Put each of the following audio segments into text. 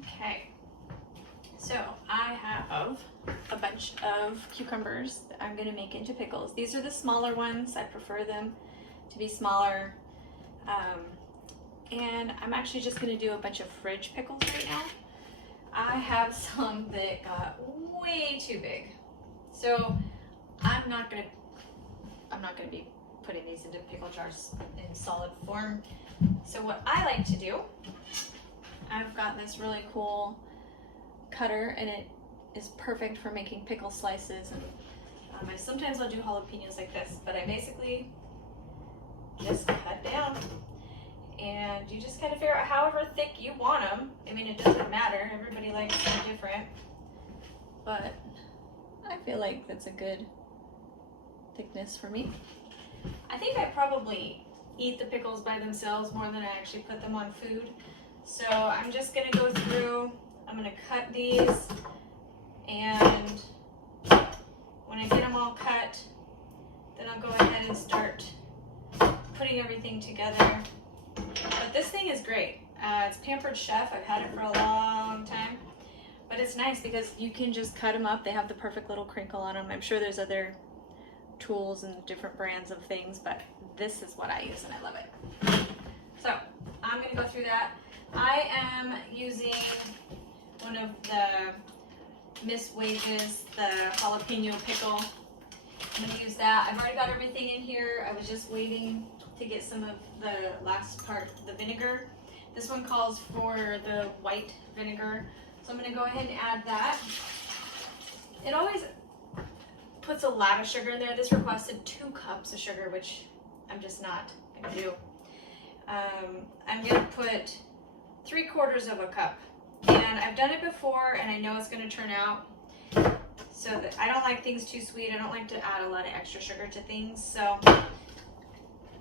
Okay, so I have a bunch of cucumbers that I'm gonna make into pickles. These are the smaller ones. I prefer them to be smaller. And I'm actually just gonna do a bunch of fridge pickles right now. I have some that got way too big. So I'm not gonna be putting these into pickle jars in solid form. So what I like to do, I've got this really cool cutter and it is perfect for making pickle slices. And sometimes I'll do jalapeños like this, but I basically just cut down. And you just kind of figure out however thick you want them. I mean, it doesn't matter. Everybody likes them different. But I feel like that's a good thickness for me. I think I probably eat the pickles by themselves more than I actually put them on food. So I'm just gonna go through, I'm gonna cut these, and when I get them all cut, then I'll go ahead and start putting everything together. But this thing is great. It's Pampered Chef. I've had it for a long time. But it's nice because you can just cut them up. They have the perfect little crinkle on them. I'm sure there's other tools and different brands of things, but this is what I use and I love it. So I'm going to go through that. I am using one of the Miss Wages, the jalapeno pickle. I'm going to use that. I've already got everything in here. I was just waiting to get some of the last part, the vinegar. This one calls for the white vinegar. So I'm going to go ahead and add that. It always puts a lot of sugar in there. This requested 2 cups of sugar, which I'm just not going to do. I'm going to put 3/4 of a cup. And I've done it before and I know it's going to turn out. So that I don't like things too sweet. I don't like to add a lot of extra sugar to things. So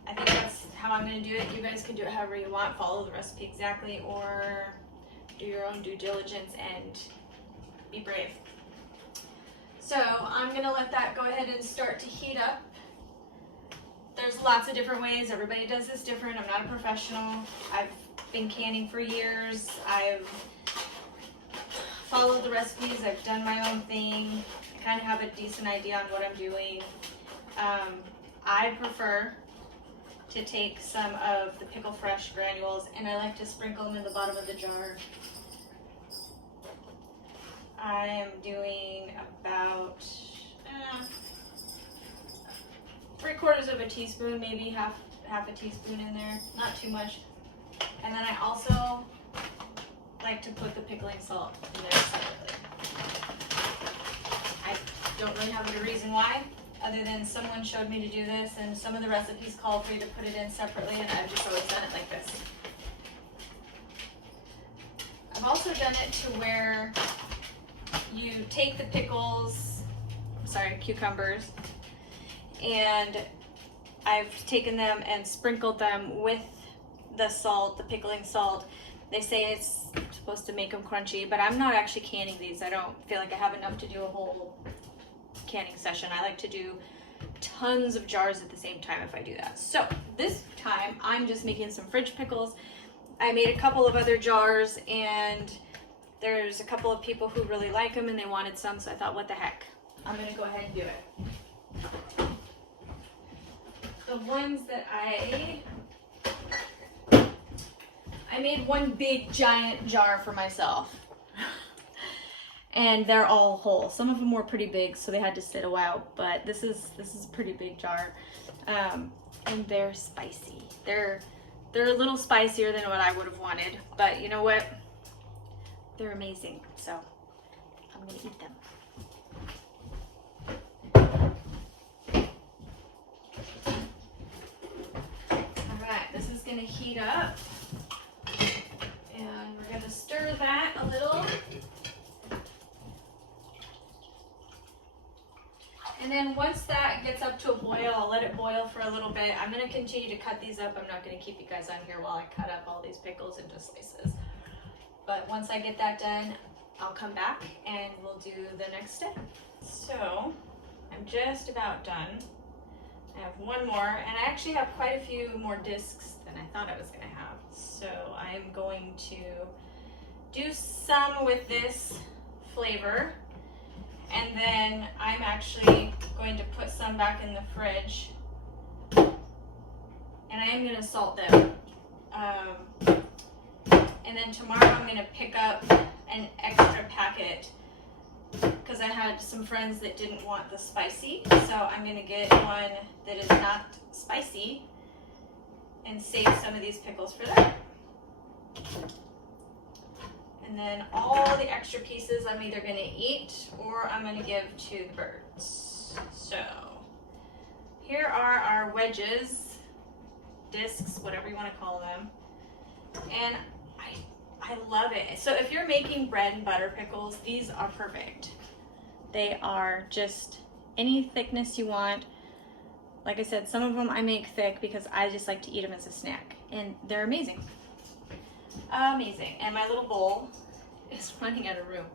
I think that's how I'm going to do it. You guys can do it however you want. Follow the recipe exactly or do your own due diligence and be brave. So I'm going to let that go ahead and start to heat up. There's lots of different ways. Everybody does this different. I'm not a professional. I've been canning for years. I've followed the recipes. I've done my own thing. I kind of have a decent idea on what I'm doing. I prefer to take some of the Pickle Fresh granules and I like to sprinkle them in the bottom of the jar. I am doing about 3/4 of a teaspoon, maybe half a teaspoon in there, not too much. And then I also like to put the pickling salt in there separately. I don't really have a reason why, other than someone showed me to do this, and some of the recipes call for you to put it in separately, and I've just always done it like this. I've also done it to where you take the cucumbers, and I've taken them and sprinkled them with the salt, the pickling salt. They say it's supposed to make them crunchy, but I'm not actually canning these. I don't feel like I have enough to do a whole canning session. I like to do tons of jars at the same time if I do that. So this time I'm just making some fridge pickles. I made a couple of other jars and there's a couple of people who really like them and they wanted some, so I thought, what the heck? I'm gonna go ahead and do it. The ones that I made one big giant jar for myself. And they're all whole. Some of them were pretty big, so they had to sit a while, but this is a pretty big jar. And they're spicy. They're a little spicier than what I would have wanted, but you know what? They're amazing, so I'm gonna eat them. All right, this is gonna heat up, and we're gonna stir that a little. And then once that gets up to a boil, I'll let it boil for a little bit. I'm going to continue to cut these up. I'm not going to keep you guys on here while I cut up all these pickles into slices. But once I get that done, I'll come back and we'll do the next step. So I'm just about done. I have one more, and I actually have quite a few more discs than I thought I was going to have. So I'm going to do some with this flavor, and then I'm actually going to put some back in the fridge, and I am going to salt them. And then tomorrow I'm going to pick up an extra packet because I had some friends that didn't want the spicy, so I'm going to get one that is not spicy and save some of these pickles for them. And then all the extra pieces I'm either going to eat or I'm going to give to the birds. So here are our wedges, discs, whatever you want to call them. And I love it. So if you're making bread and butter pickles, these are perfect. They are just any thickness you want. Like I said, some of them I make thick because I just like to eat them as a snack. And they're amazing. Amazing. And my little bowl is running out of room.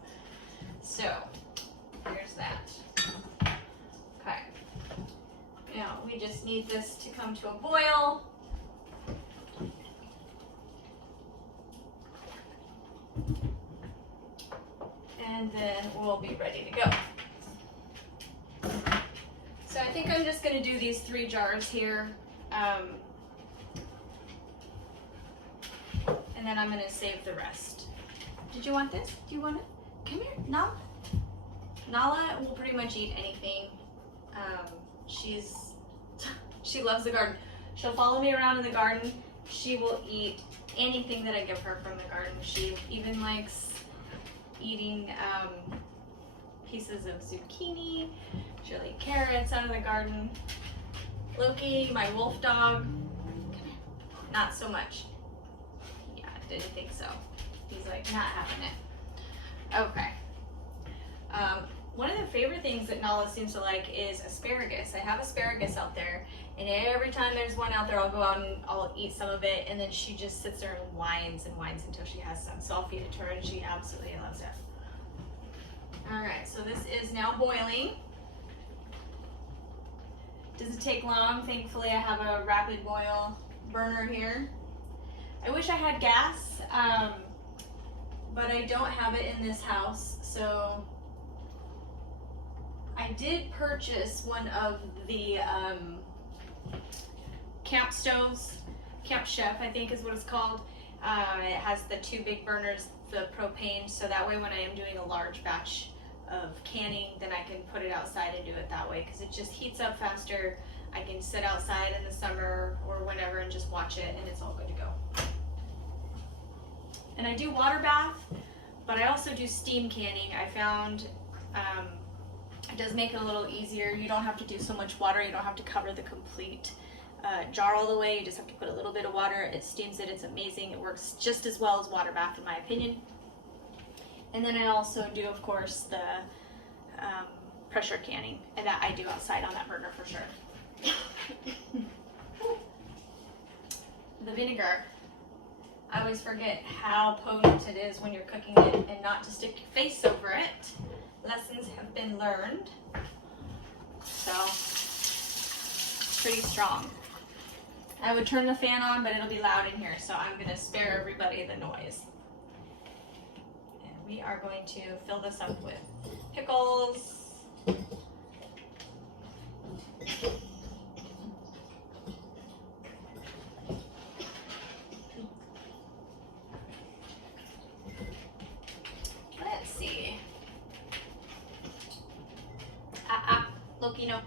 So here's that. Okay. Now we just need this to come to a boil. And then we'll be ready to go. So I think I'm just going to do these 3 jars here. And then I'm going to save the rest. Did you want this? Do you want it? Come here, Nala. Nala will pretty much eat anything. She loves the garden. She'll follow me around in the garden. She will eat anything that I give her from the garden. She even likes eating pieces of zucchini. She'll eat carrots out of the garden. Loki, my wolf dog, come here. Not so much. Yeah, didn't think so. He's like not having it. Okay. One of the favorite things that Nala seems to like is asparagus. I have asparagus out there, and every time there's one out there, I'll go out and I'll eat some of it, and then she just sits there and whines until she has some. So I'll feed it to her, and she absolutely loves it. All right, so this is now boiling. Does it take long? Thankfully, I have a rapid boil burner here. I wish I had gas, but I don't have it in this house, so I did purchase one of the camp stoves. Camp Chef, I think is what it's called. It has the 2 big burners, the propane, so that way when I am doing a large batch of canning, then I can put it outside and do it that way because it just heats up faster. I can sit outside in the summer or whenever and just watch it, and it's all good to go. And I do water bath, but I also do steam canning. I found it does make it a little easier. You don't have to do so much water. You don't have to cover the complete jar all the way. You just have to put a little bit of water. It steams it. It's amazing. It works just as well as water bath in my opinion. And then I also do, of course, the pressure canning, and that I do outside on that burner for sure. The vinegar. I always forget how potent it is when you're cooking it and not to stick your face over it. Lessons have been learned. So, pretty strong. I would turn the fan on, but it'll be loud in here, so I'm going to spare everybody the noise. And we are going to fill this up with pickles. Let's see. Loki, no.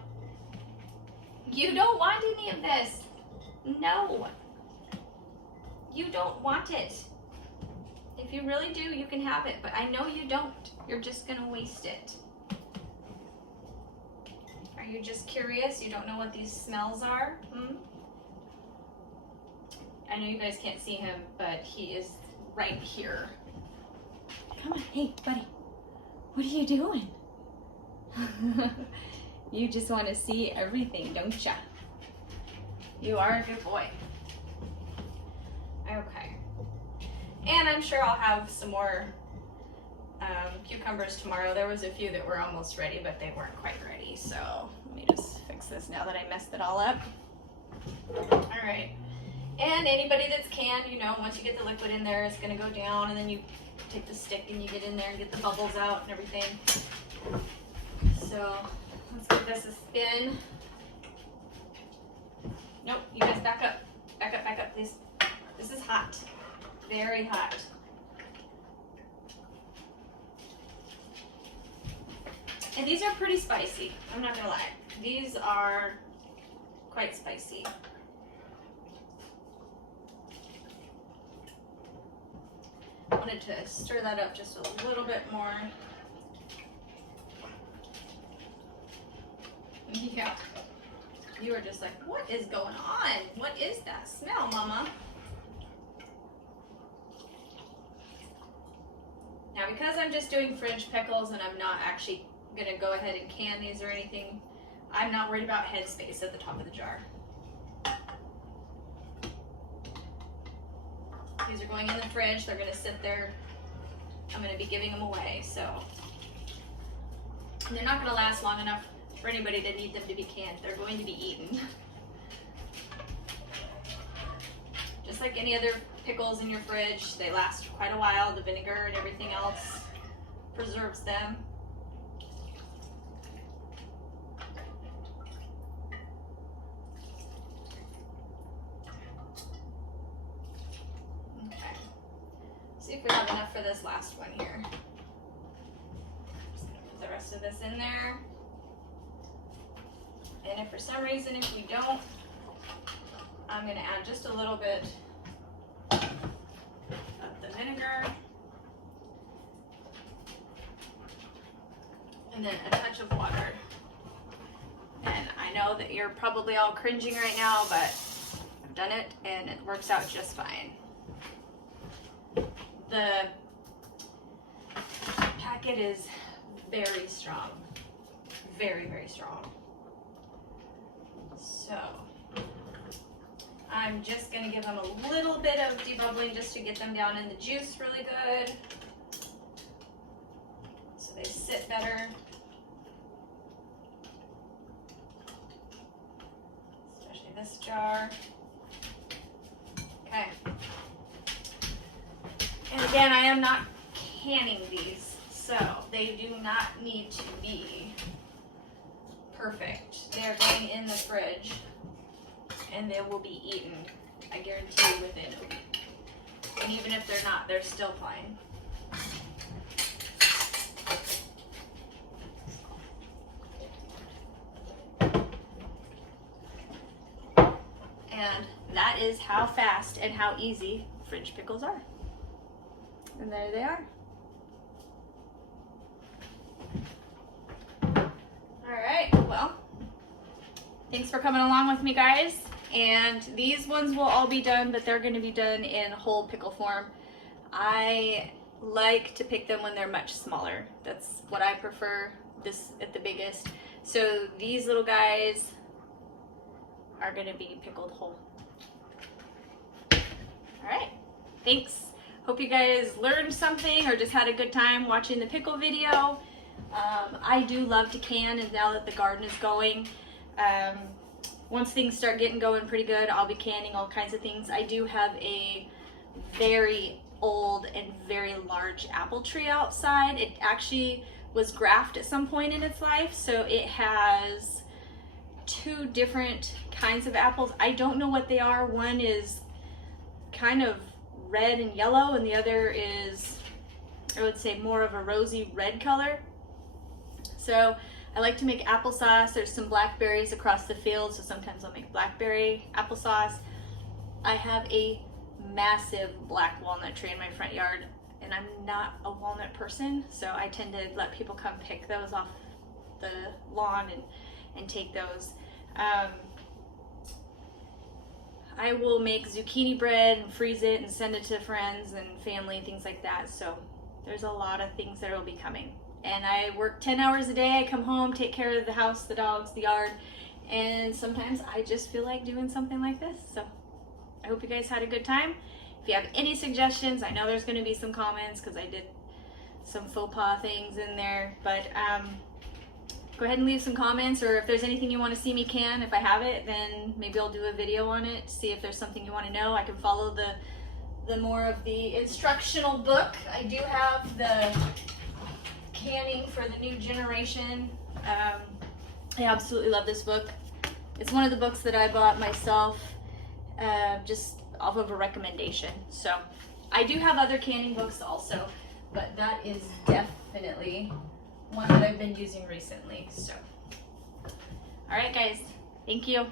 You don't want any of this. No. You don't want it. If you really do, you can have it, but I know you don't. You're just gonna waste it. Are you just curious? You don't know what these smells are? I know you guys can't see him, but he is right here. Come on, hey, buddy. What are you doing? You just want to see everything, don't ya? You are a good boy. Okay. And I'm sure I'll have some more cucumbers tomorrow. There was a few that were almost ready, but they weren't quite ready. So let me just fix this now that I messed it all up. All right. And anybody that's canned, you know, once you get the liquid in there, it's going to go down, and then you take the stick and you get in there and get the bubbles out and everything. So let's give this a spin. Nope, you guys back up. Back up, back up, please. This is hot, very hot. And these are pretty spicy, I'm not gonna lie. These are quite spicy. I wanted to stir that up just a little bit more. Yeah. You were just like, what is going on? What is that smell, Mama? Now, because I'm just doing fridge pickles and I'm not actually gonna go ahead and can these or anything, I'm not worried about head space at the top of the jar. These are going in the fridge. They're gonna sit there. I'm gonna be giving them away, so. And they're not gonna last long enough for anybody to need them to be canned. They're going to be eaten. Just like any other pickles in your fridge, they last quite a while. The vinegar and everything else preserves them. Okay. See if we have enough for this last one here. Just gonna put the rest of this in there. And if for some reason, if we don't, I'm gonna add just a little bit of the vinegar. And then a touch of water. And I know that you're probably all cringing right now, but I've done it and it works out just fine. The packet is very strong. Very, very strong. So I'm just gonna give them a little bit of debubbling just to get them down in the juice really good, so they sit better. Especially this jar. Okay. And again, I am not canning these, so they do not need to be perfect. They are going in the fridge and they will be eaten, I guarantee you, within a week. And even if they're not, they're still fine. And that is how fast and how easy fridge pickles are. And there they are. Well, thanks for coming along with me, guys. And these ones will all be done, but they're going to be done in whole pickle form. I like to pick them when they're much smaller. That's what I prefer, this at the biggest. So these little guys are going to be pickled whole. All right, thanks. Hope you guys learned something or just had a good time watching the pickle video. I do love to can, and now that the garden is going, once things start getting going pretty good, I'll be canning all kinds of things. I do have a very old and very large apple tree outside. It actually was grafted at some point in its life, so it has two different kinds of apples. I don't know what they are. One is kind of red and yellow, and the other is, I would say, more of a rosy red color. So I like to make applesauce. There's some blackberries across the field, so sometimes I'll make blackberry applesauce. I have a massive black walnut tree in my front yard, and I'm not a walnut person, so I tend to let people come pick those off the lawn and take those. I will make zucchini bread and freeze it and send it to friends and family and things like that. So there's a lot of things that will be coming. And I work 10 hours a day. I come home, take care of the house, the dogs, the yard, and sometimes I just feel like doing something like this. So I hope you guys had a good time. If you have any suggestions, I know there's going to be some comments because I did some faux pas things in there, but go ahead and leave some comments, or if there's anything you want to see me can, if I have it, then maybe I'll do a video on it, see if there's something you want to know. I can follow the more of the instructional book. I do have the canning for the new generation. I absolutely love this book. It's one of the books that I bought myself just off of a recommendation. So I do have other canning books also, but that is definitely one that I've been using recently. So, all right, guys, thank you.